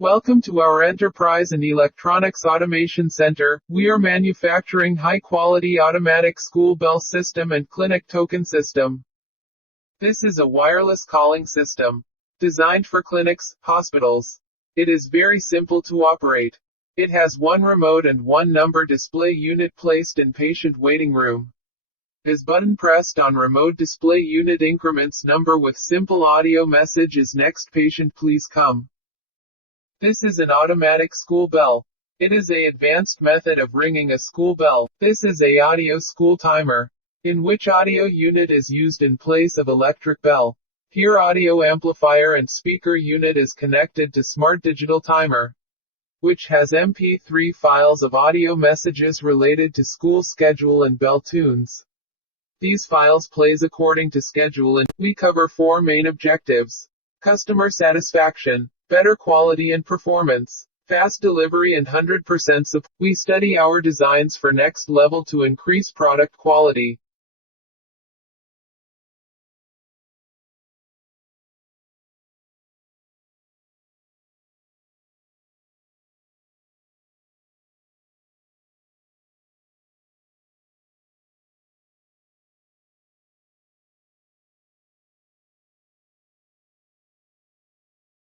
Welcome to our Enterprise and Electronics Automation Center. We are manufacturing high-quality automatic school bell system and clinic token system. This is a wireless calling system designed for clinics, hospitals. It is very simple to operate. It has one remote and one number display unit placed in patient waiting room. As button pressed on remote display unit increments number with simple audio message is next patient please come. This is an automatic school bell. It is a advanced method of ringing a school bell. This is a audio school timer, in which audio unit is used in place of electric bell. Here audio amplifier and speaker unit is connected to smart digital timer, which has MP3 files of audio messages related to school schedule and bell tunes. These files plays according to schedule and we cover 4 main objectives: customer satisfaction, better quality and performance, fast delivery and 100% support. We study our designs for next level to increase product quality.